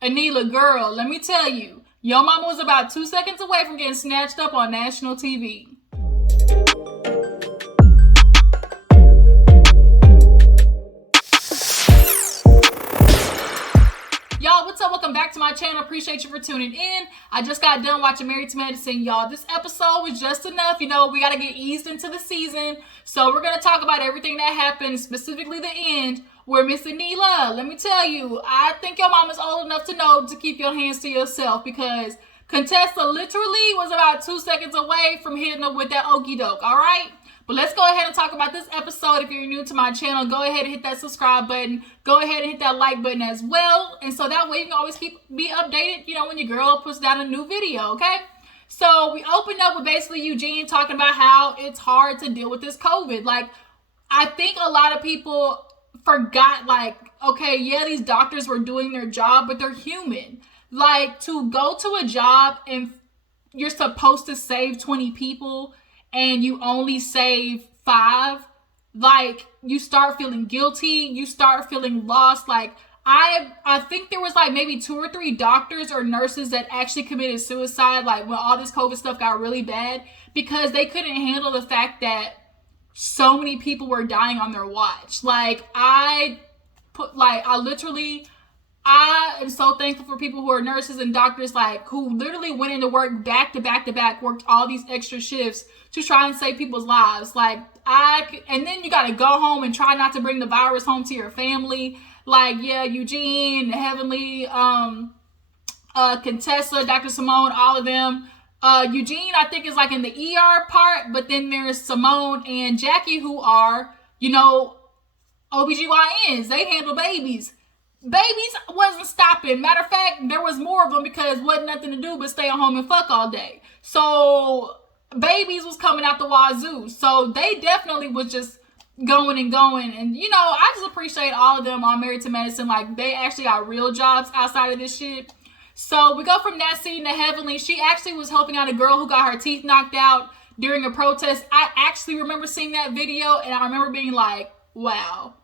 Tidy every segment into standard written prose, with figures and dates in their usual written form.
Anila, girl, let me tell you, your mama was about 2 seconds away from getting snatched up on national TV. Y'all, what's up? Welcome back to my channel. Appreciate you for tuning in. I just got done watching Married to Medicine, y'all. This episode was just enough. You know, we got to get eased into the season. So we're going to talk about everything that happened, specifically the end, where Miss Anila, let me tell you, I think your mom is old enough to know to keep your hands to yourself, because Contessa literally was about 2 seconds away from hitting her with that okie doke, all right? But let's go ahead and talk about this episode. If you're new to my channel, go ahead and hit that subscribe button. Go ahead and hit that like button as well. And so that way you can always be updated, you know, when your girl puts down a new video, okay? So we opened up with basically Eugene talking about how it's hard to deal with this COVID. Like, I think a lot of people forgot, like, okay, yeah, these doctors were doing their job, but they're human. Like, to go to a job and you're supposed to save 20 people and you only save 5, like, you start feeling guilty, you start feeling lost. Like, I think there was like maybe 2 or 3 doctors or nurses that actually committed suicide, like when all this COVID stuff got really bad, because they couldn't handle the fact that so many people were dying on their watch. Like, I am so thankful for people who are nurses and doctors, like, who literally went into work back to back to back, worked all these extra shifts to try and save people's lives. Like, and then you got to go home and try not to bring the virus home to your family. Like, yeah, Eugene, Heavenly, Contessa, Dr. Simone, all of them. Eugene, I think, is like in the ER part, but then there's Simone and Jackie, who are, you know, OBGYNs. They handle babies. Babies wasn't stopping. Matter of fact, there was more of them because wasn't nothing to do but stay at home and fuck all day. So babies was coming out the wazoo. So they definitely was just going and going. And, you know, I just appreciate all of them on Married to Medicine. Like, they actually got real jobs outside of this shit. So we go from that scene to Heavenly. She actually was helping out a girl who got her teeth knocked out during a protest. I actually remember seeing that video, and I remember being like, wow,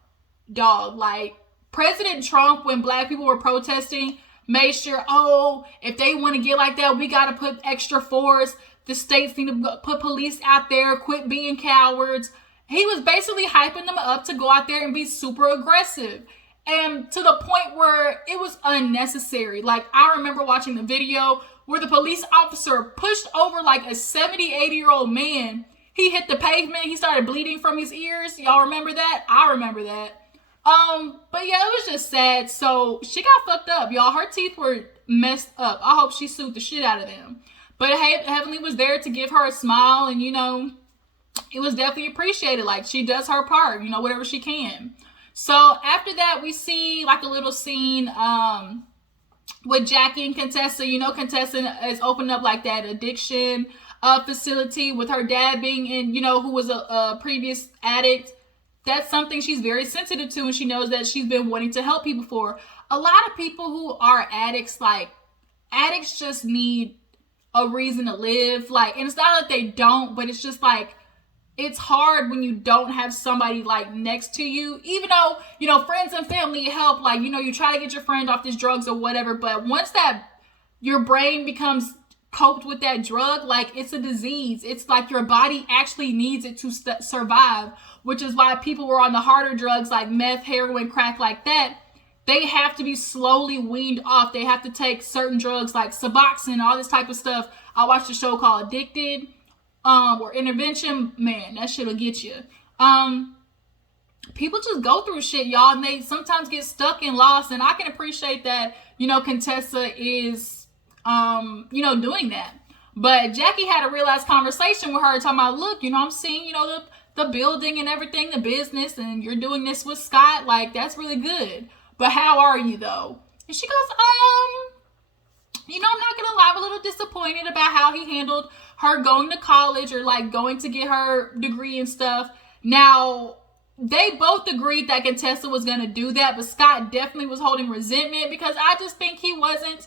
dog, like, President Trump, when black people were protesting, made sure, oh, if they want to get like that, we got to put extra force. The states need to put police out there, quit being cowards. He was basically hyping them up to go out there and be super aggressive. And to the point where it was unnecessary. Like, I remember watching the video where the police officer pushed over like a 70, 80-year-old man. He hit the pavement. He started bleeding from his ears. Y'all remember that? I remember that. But yeah, it was just sad. So she got fucked up, y'all. Her teeth were messed up. I hope she sued the shit out of them. But Heavenly was there to give her a smile, and, you know, it was definitely appreciated. Like, she does her part, you know, whatever she can. So after that, we see like a little scene with Jackie and Contessa. You know, Contessa is opening up like that addiction facility with her dad being in, you know, who was a previous addict. That's something she's very sensitive to, and she knows that she's been wanting to help people for. A lot of people who are addicts, like, addicts just need a reason to live. Like, and it's not that they don't, but it's just like, it's hard when you don't have somebody like next to you. Even though, you know, friends and family help, like, you know, you try to get your friend off these drugs or whatever, but once that your brain becomes coped with that drug, like, it's a disease. It's like your body actually needs it to survive, which is why people were on the harder drugs like meth, heroin, crack, like that. They have to be slowly weaned off. They have to take certain drugs like Suboxone, all this type of stuff. I watched a show called Addicted, or Intervention. Man, that shit'll get you. People just go through shit, y'all, and they sometimes get stuck and lost. And I can appreciate that, you know, Contessa is, you know, doing that. But Jackie had a realized conversation with her, talking about, look, you know, I'm seeing, you know, the building and everything, the business, and you're doing this with Scott. Like, that's really good. But how are you, though? And she goes, you know, I'm not gonna lie, I'm a little disappointed about how he handled her going to college, or like going to get her degree and stuff. Now, they both agreed that Contessa was gonna do that, but Scott definitely was holding resentment, because I just think he was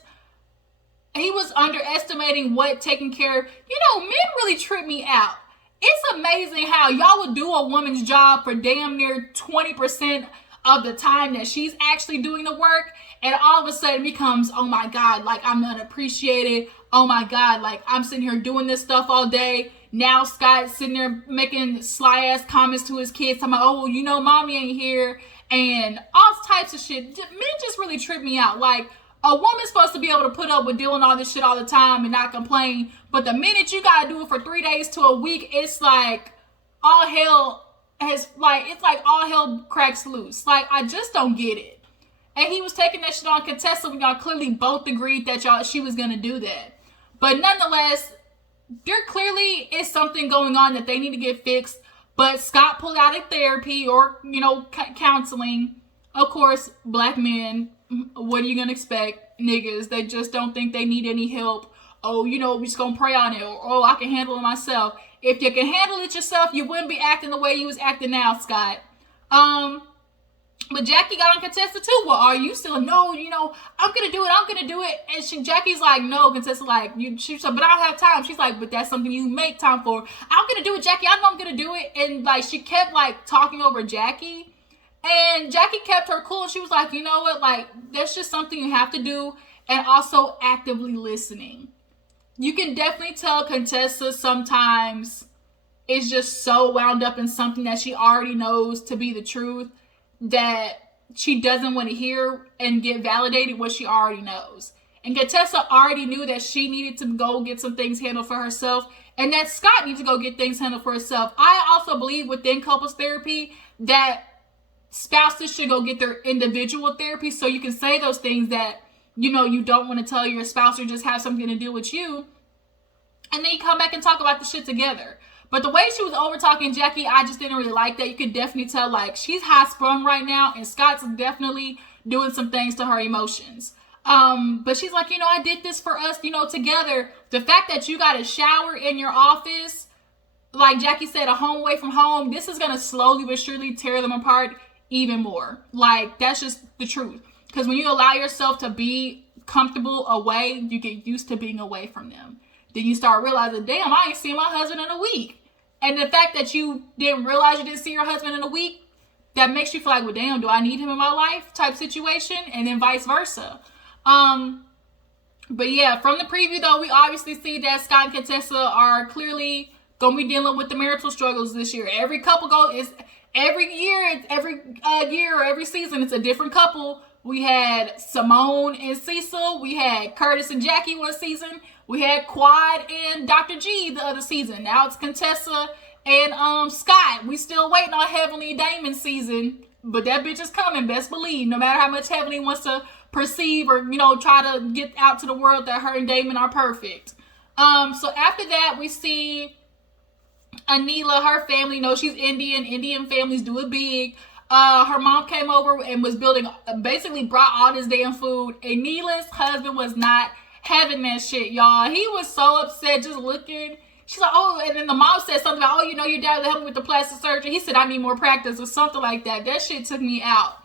underestimating what taking care of, you know, men really trip me out. It's amazing how y'all would do a woman's job for damn near 20% of the time that she's actually doing the work, And all of a sudden becomes, oh my God, like I'm unappreciated. Oh my God, like I'm sitting here doing this stuff all day. Now Scott's sitting there making sly ass comments to his kids, talking about, oh, well, you know, mommy ain't here, and all types of shit. Men just really trip me out. Like, a woman's supposed to be able to put up with dealing all this shit all the time and not complain, but the minute you gotta do it for 3 days to a week, it's like all hell all hell cracks loose. Like, I just don't get it. And he was taking that shit on Contessa when y'all clearly both agreed that she was gonna do that. But nonetheless, there clearly is something going on that they need to get fixed. But Scott pulled out of therapy or, you know, counseling. Of course, black men, what are you gonna expect? Niggas, they just don't think they need any help. Oh, you know, we just gonna pray on it. Or, oh, I can handle it myself. If you can handle it yourself, you wouldn't be acting the way you was acting now, Scott. But Jackie got on Contessa too. Well, are you still? No, you know, I'm gonna do it. And Jackie's like, no. Contessa like, she said, but I don't have time. She's like, but that's something you make time for. I'm gonna do it, Jackie. I know I'm gonna do it. And like, she kept like talking over Jackie. And Jackie kept her cool. She was like, you know what? Like, that's just something you have to do. And also actively listening. You can definitely tell Contessa sometimes is just so wound up in something that she already knows to be the truth that she doesn't want to hear and get validated what she already knows. And Contessa already knew that she needed to go get some things handled for herself and that Scott needs to go get things handled for herself. I also believe within couples therapy that spouses should go get their individual therapy so you can say those things that, you know, you don't want to tell your spouse or just have something to do with you. And then you come back and talk about the shit together. But the way she was over talking Jackie, I just didn't really like that. You could definitely tell, like, she's high sprung right now, and Scott's definitely doing some things to her emotions. But she's like, you know, I did this for us, you know, together. The fact that you got a shower in your office, like Jackie said, a home away from home, this is gonna slowly but surely tear them apart even more. Like, that's just the truth. Because when you allow yourself to be comfortable away, you get used to being away from them. Then you start realizing, damn, I ain't seen my husband in a week. And the fact that you didn't realize you didn't see your husband in a week, that makes you feel like, well, damn, do I need him in my life type situation? And then vice versa. But yeah, from the preview, though, we obviously see that Scott and Contessa are clearly going to be dealing with the marital struggles this year. Every couple every year or every season, it's a different couple. We had Simone and Cecil. We had Curtis and Jackie one season. We had Quad and Dr. G the other season. Now it's Contessa and Scott. We still waiting on Heavenly Damon season. But that bitch is coming, best believe. No matter how much Heavenly wants to perceive or, you know, try to get out to the world that her and Damon are perfect. So after that, we see Anila, her family. No, she's Indian. Indian families do it big. Her mom came over and was basically brought all this damn food. And Neela's husband was not having that shit, y'all. He was so upset just looking. She's like, oh, and then the mom said something about, oh, you know, your dad will help me with the plastic surgery. He said, I need more practice or something like that. That shit took me out.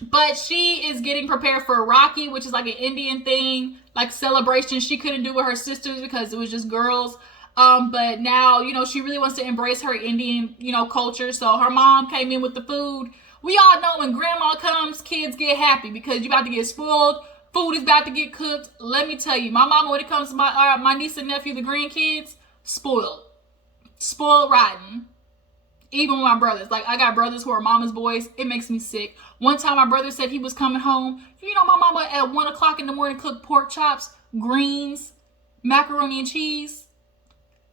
But she is getting prepared for Rocky, which is like an Indian thing, like celebration. She couldn't do with her sisters because it was just girls. But now, you know, she really wants to embrace her Indian, you know, culture. So her mom came in with the food. We all know when grandma comes, kids get happy because you're about to get spoiled. Food is about to get cooked. Let me tell you, my mama, when it comes to my niece and nephew, the grandkids, spoiled rotten. Even with my brothers. Like, I got brothers who are mama's boys. It makes me sick. One time my brother said he was coming home. You know, my mama at 1 o'clock in the morning cooked pork chops, greens, macaroni and cheese.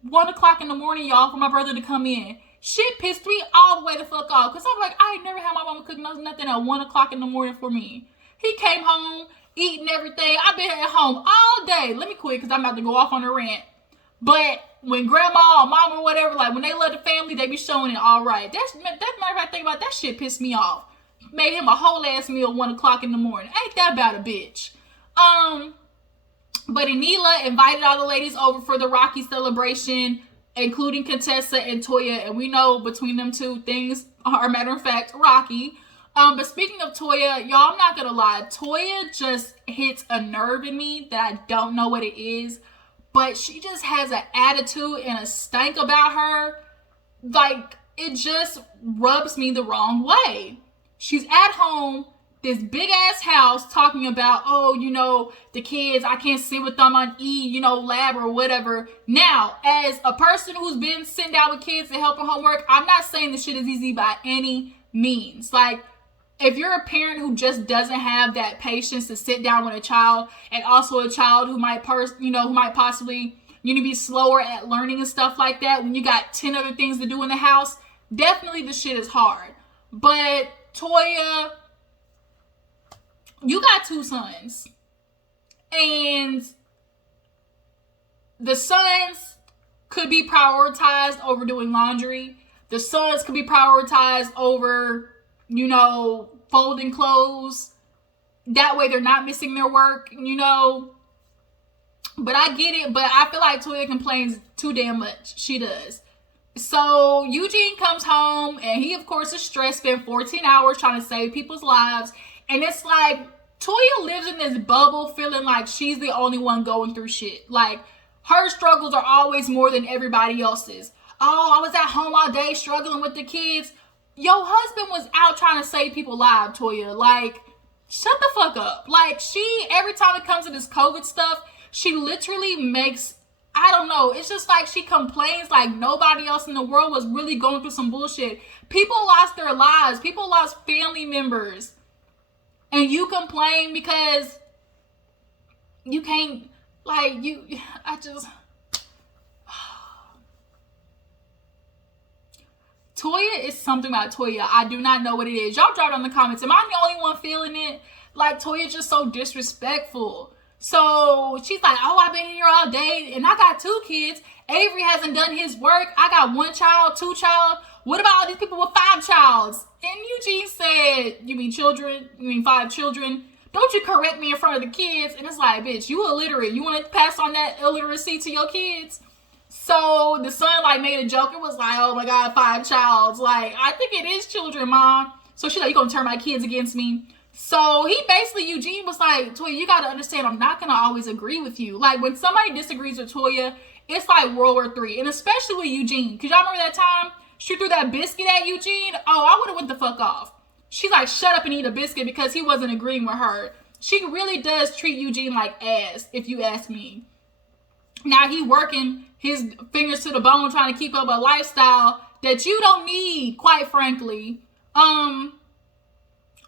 1 o'clock in the morning, y'all, for my brother to come in. Shit pissed me all the way the fuck off. Because I'm like, I ain't never had my mama cook nothing at 1 o'clock in the morning for me. He came home, eating everything. I've been at home all day. Let me quit because I'm about to go off on a rant. But when grandma or mom or whatever, like when they love the family, they be showing it all right. That's matter of fact, think about that shit pissed me off. Made him a whole ass meal 1 o'clock in the morning. Ain't that about a bitch? But Anila invited all the ladies over for the Rocky celebration, including Contessa and Toya. And we know between them two, things are, matter of fact, Rocky. But speaking of Toya, y'all, I'm not gonna lie. Toya just hits a nerve in me that I don't know what it is. But she just has an attitude and a stank about her. Like, it just rubs me the wrong way. She's at home this big ass house talking about, oh, you know, the kids, I can't sit with them on lab or whatever. Now, as a person who's been sitting down with kids and helping homework, I'm not saying this shit is easy by any means. Like, if you're a parent who just doesn't have that patience to sit down with a child, and also a child who might possibly be slower at learning and stuff like that, when you got 10 other things to do in the house, definitely the shit is hard. But Toya, you got 2 sons, and the sons could be prioritized over doing laundry. The sons could be prioritized over, folding clothes. That way they're not missing their work, But I get it, but I feel like Toya complains too damn much. She does. So Eugene comes home, and he, of course, is stressed, spent 14 hours trying to save people's lives. And it's like, Toya lives in this bubble feeling like she's the only one going through shit. Like, her struggles are always more than everybody else's. Oh, I was at home all day struggling with the kids. Your husband was out trying to save people's lives, Toya. Like, shut the fuck up. Like, every time it comes to this COVID stuff, she literally makes, I don't know, it's just like she complains like nobody else in the world was really going through some bullshit. People lost their lives. People lost family members. And you complain because you can't, Toya is something about Toya. I do not know what it is. Y'all drop it in the comments. Am I the only one feeling it? Like, Toya's just so disrespectful. So she's like, oh, I've been here all day and I got 2 kids. Avery hasn't done his work. I got 1 child, 2 child. What about all these people with 5 childs? And Eugene said, you mean children? You mean 5 children? Don't you correct me in front of the kids. And it's like, bitch, you illiterate. You want to pass on that illiteracy to your kids? So the son made a joke. It was like, oh my God, 5 childs. Like, I think it is children, Mom. So she's like, you gonna turn my kids against me? So Eugene was like, Toya, you gotta understand, I'm not gonna always agree with you. Like, when somebody disagrees with Toya, it's like World War III. And especially with Eugene. Cause y'all remember that time she threw that biscuit at Eugene? Oh, I would've went the fuck off. She's like, shut up and eat a biscuit because he wasn't agreeing with her. She really does treat Eugene like ass, if you ask me. Now he working his fingers to the bone trying to keep up a lifestyle that you don't need, quite frankly.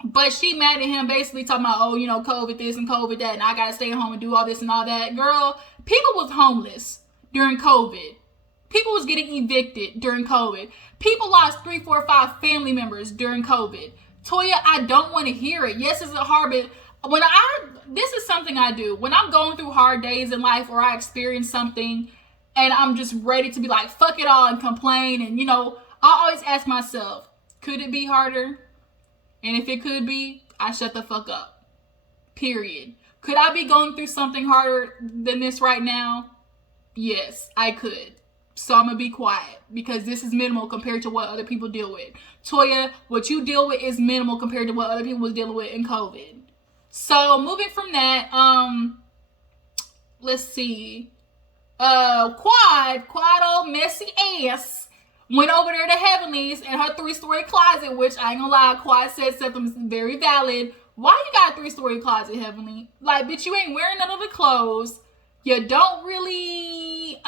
But she mad at him, basically talking about, oh, COVID this and COVID that, and I gotta stay at home and do all this and all that. Girl, people was homeless during COVID. People was getting evicted during COVID. People lost 3, 4, 5 family members during COVID. Toya, I don't want to hear it. Yes, it's hard, but this is something I do. When I'm going through hard days in life or I experience something and I'm just ready to be like, fuck it all and complain. And, I always ask myself, could it be harder? And if it could be, I shut the fuck up. Period. Could I be going through something harder than this right now? Yes, I could. So I'm going to be quiet because this is minimal compared to what other people deal with. Toya, what you deal with is minimal compared to what other people was dealing with in COVID. So moving from that, let's see. Quad old messy ass went over there to Heavenly's in her 3-story closet, which I ain't gonna lie, Quad said something very valid. Why you got a 3-story closet, Heavenly? Like, bitch, you ain't wearing none of the clothes. You don't really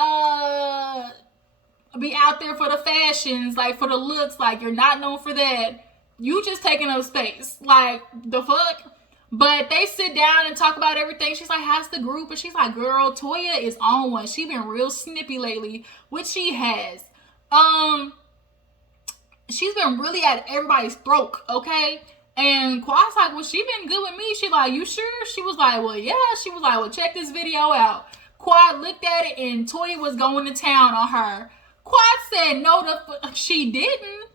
be out there for the fashions, like for the looks, like you're not known for that. You just taking up space. Like, the fuck? But they sit down and talk about everything. She's like, how's the group? And she's like, girl, Toya is on one. She been real snippy lately, which she has. She's been really at everybody's throat, okay? And Quad's like, well, she been good with me. She like, you sure? She was like, well, yeah. She was like, well, check this video out. Quad looked at it and Toya was going to town on her. Quad said, no, she didn't.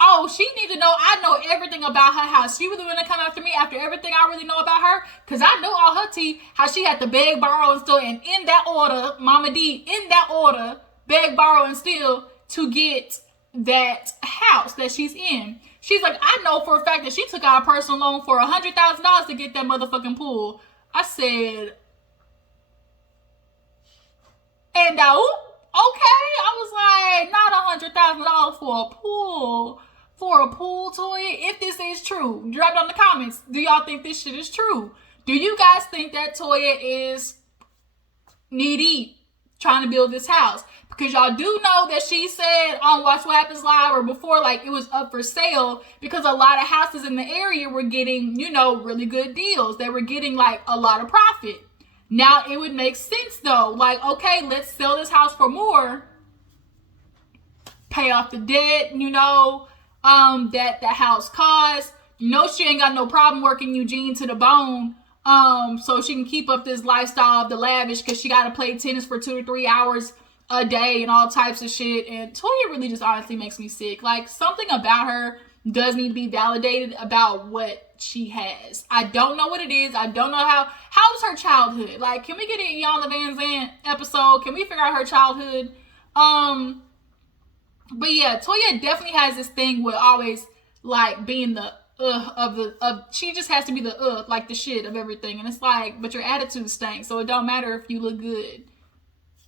Oh, she need to know I know everything about her house. She was the one to come after me after everything I really know about her. Because I know all her tea, how she had to beg, borrow, and steal. And in that order, Mama D, in that order, beg, borrow, and steal to get that house that she's in. She's like, I know for a fact that she took out a personal loan for $100,000 to get that motherfucking pool. I said, and okay. I was like, not $100,000 for a pool. for a pool, Toya? If this is true, drop it on the comments. Do y'all think this shit is true? Do you guys think that Toya is knee-deep trying to build this house? Because y'all do know that she said on Watch What Happens Live or before, like, it was up for sale because a lot of houses in the area were getting, you know, really good deals. They were getting, like, a lot of profit. Now, it would make sense, though. Like, okay, let's sell this house for more. Pay off the debt, you know, that the house costs. You know, she ain't got no problem working Eugene to the bone. So she can keep up this lifestyle of the lavish because she got to play tennis for 2 to 3 hours a day and all types of shit. And Toya really just honestly makes me sick. Like, something about her does need to be validated about what she has. I don't know what it is. I don't know how was her childhood. Like, can we get an Iyanla Vanzant episode? Can we figure out her childhood? But yeah, Toya definitely has this thing with always like being the she just has to be the like the shit of everything. And it's like, but your attitude stinks, so it don't matter if you look good.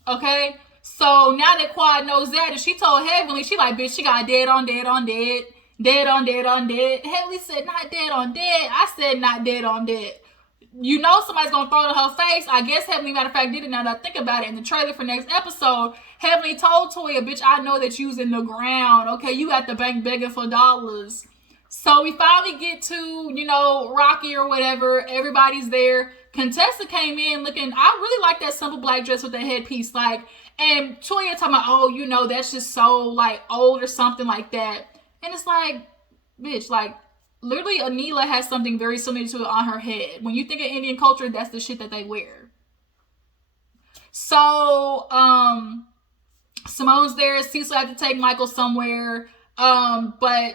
Okay? So now that Quad knows that, and she told Heavenly, she like, bitch, she got dead on dead on dead. Dead on dead on dead. Heavenly said, not dead on dead. I said, not dead on dead. You know somebody's gonna throw it in her face. I guess Heavenly, matter of fact, did it now that I think about it. In the trailer for next episode, Heavenly told Toya, bitch, I know that you was in the ground. Okay, you at the bank begging for dollars. So we finally get to, you know, Rocky or whatever. Everybody's there. Contessa came in looking, I really like that simple black dress with the headpiece. Like, and Toya talking about, oh, you know, that's just so, like, old or something like that. And it's like, bitch, like, literally Anila has something very similar to it on her head. When you think of Indian culture, that's the shit that they wear. So, Simone's there. Cecil had to take Michael somewhere. But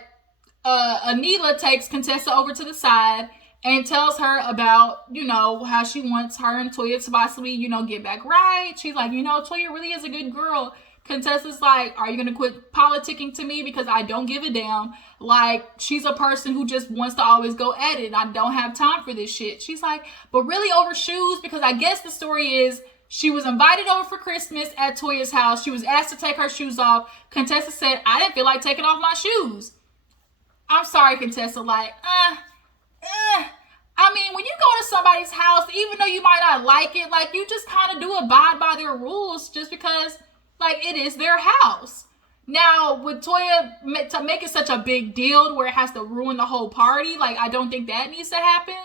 Anila takes Contessa over to the side and tells her about, you know, how she wants her and Toya to possibly, you know, get back right. She's like, you know, Toya really is a good girl. Contessa's like, are you going to quit politicking to me? Because I don't give a damn. Like, she's a person who just wants to always go at it. And I don't have time for this shit. She's like, but really over shoes? Because I guess the story is she was invited over for Christmas at Toya's house. She was asked to take her shoes off. Contessa said, I didn't feel like taking off my shoes. I'm sorry, Contessa. Like, I mean, when you go to somebody's house, even though you might not like it, like, you just kind of do abide by their rules just because, like, it is their house. Now, with Toya to make it such a big deal where it has to ruin the whole party, like, I don't think that needs to happen.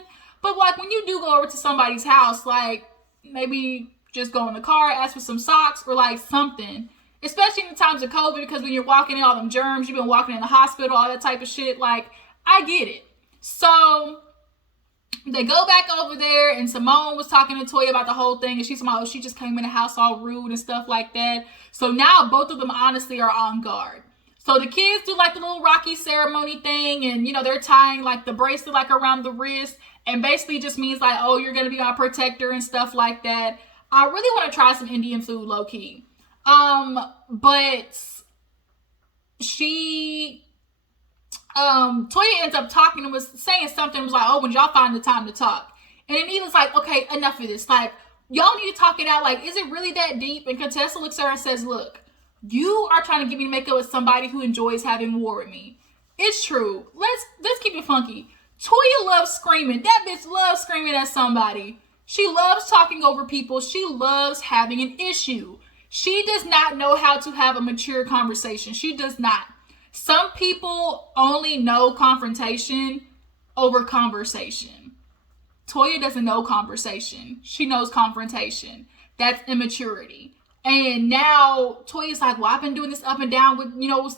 But, like, when you do go over to somebody's house, like, maybe just go in the car, ask for some socks or, like, something. Especially in the times of COVID, because when you're walking in all them germs, you've been walking in the hospital, all that type of shit. Like, I get it. So they go back over there, and Simone was talking to Toya about the whole thing, and she's like, oh, she just came in the house all rude and stuff like that. So now both of them honestly are on guard. So the kids do like the little Rocky ceremony thing, and, you know, they're tying like the bracelet like around the wrist, and basically just means like, oh, you're gonna be our protector and stuff like that. I really want to try some Indian food, low key. But she, Toya ends up talking and was saying something, was like, oh, when y'all find the time to talk. And then he was like, okay, enough of this. Like, y'all need to talk it out. Like, is it really that deep? And Contessa looks at her and says, look, you are trying to get me to make up with somebody who enjoys having war with me. It's true. Let's keep it funky. Toya loves screaming. That bitch loves screaming at somebody. She loves talking over people. She loves having an issue. She does not know how to have a mature conversation. She does not. Some people only know confrontation over conversation. Toya doesn't know conversation. She knows confrontation. That's immaturity. And now Toya's like, well, I've been doing this up and down with, you know,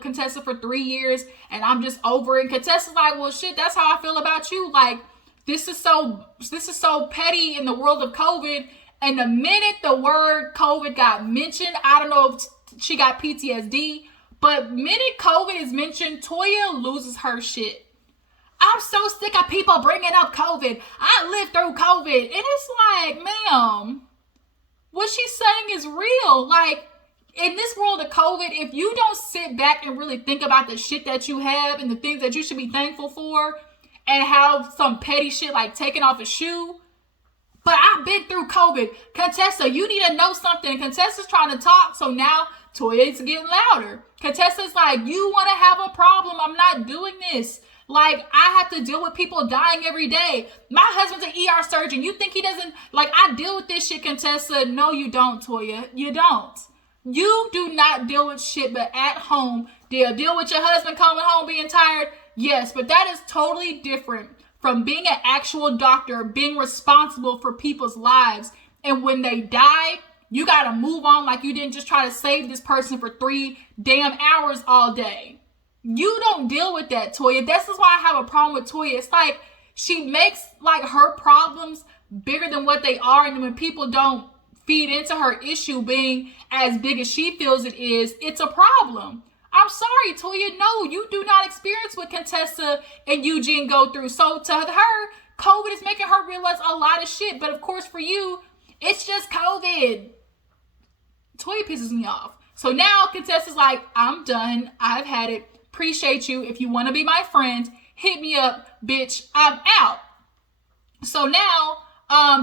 Contessa for 3 years, and I'm just over it. And Contessa's like, well, shit, that's how I feel about you. Like, this is so petty in the world of COVID. And the minute the word COVID got mentioned, I don't know if she got PTSD, but minute COVID is mentioned, Toya loses her shit. I'm so sick of people bringing up COVID. I lived through COVID. And it's like, ma'am, what she's saying is real. Like, in this world of COVID, if you don't sit back and really think about the shit that you have and the things that you should be thankful for, and how some petty shit like taking off a shoe, but I've been through COVID. Contessa, you need to know something. Contessa's trying to talk, so now Toya's getting louder. Contessa's like, you want to have a problem. I'm not doing this. Like, I have to deal with people dying every day. My husband's an ER surgeon. You think he doesn't? Like, I deal with this shit, Contessa. No, you don't, Toya. You don't. You do not deal with shit, but at home, deal with your husband coming home being tired. Yes, but that is totally different from being an actual doctor, being responsible for people's lives. And when they die, you got to move on like you didn't just try to save this person for 3 damn hours all day. You don't deal with that, Toya. This is why I have a problem with Toya. It's like she makes like her problems bigger than what they are. And when people don't feed into her issue being as big as she feels it is, it's a problem. I'm sorry, Toya. No, you do not experience what Contessa and Eugene go through. So to her, COVID is making her realize a lot of shit. But of course, for you, it's just COVID. Toya pisses me off. So now Contessa's like, I'm done. I've had it. Appreciate you. If you want to be my friend, hit me up, bitch. I'm out. So now,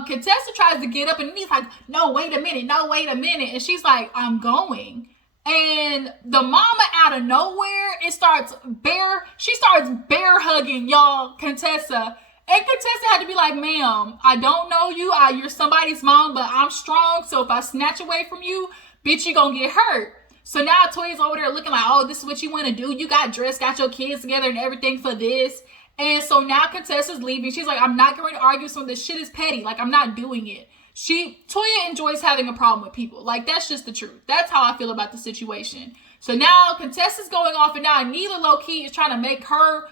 Contessa tries to get up and he's like, no, wait a minute. And she's like, I'm going. And the mama out of nowhere, she starts bear hugging y'all, Contessa. And Contessa had to be like, ma'am, I don't know you. You're somebody's mom, but I'm strong. So if I snatch away from you, bitch, you gonna get hurt. So now Toya's over there looking like, oh, this is what you want to do. You got dressed, got your kids together and everything for this. And so now Contessa's leaving. She's like, I'm not going to argue with someone. This shit is petty. Like, I'm not doing it. Toya enjoys having a problem with people. Like, that's just the truth. That's how I feel about the situation. So now Contessa's going off and now Neela low-key is trying to make her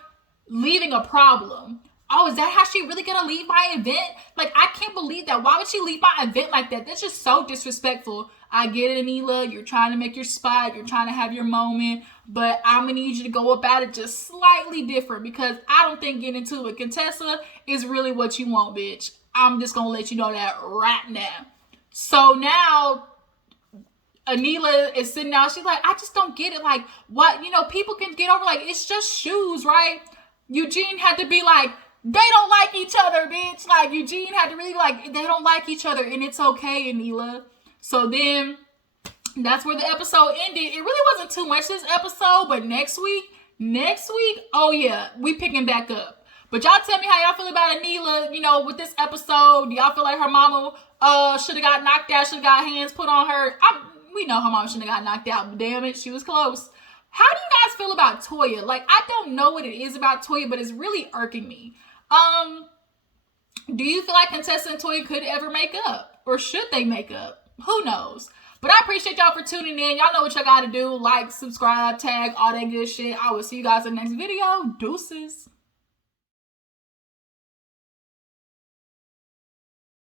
leaving a problem. Oh, is that how she really gonna leave my event? Like, I can't believe that. Why would she leave my event like that? That's just so disrespectful. I get it, Anila. You're trying to make your spot. You're trying to have your moment. But I'm going to need you to go about it just slightly different because I don't think getting into it, Contessa, is really what you want, bitch. I'm just going to let you know that right now. So now, Anila is sitting down. She's like, I just don't get it. Like, what? You know, people can get over, like, it's just shoes, right? Eugene had to be like, they don't like each other, bitch. Like, Eugene had to really be like, they don't like each other, and it's okay, Anila. So then that's where the episode ended. It really wasn't too much this episode, but next week, oh yeah, we picking back up. But y'all tell me how y'all feel about Anila, you know, with this episode. Do y'all feel like her mama should have got knocked out, should have got hands put on her? We know her mama shouldn't have got knocked out, but damn it, she was close. How do you guys feel about Toya? Like, I don't know what it is about Toya, but it's really irking me. Do you feel like Contessa and Toya could ever make up? Or should they make up? Who knows? But I appreciate y'all for tuning in. Y'all know what y'all gotta do. Like, subscribe, tag, all that good shit. I will see you guys in the next video. Deuces.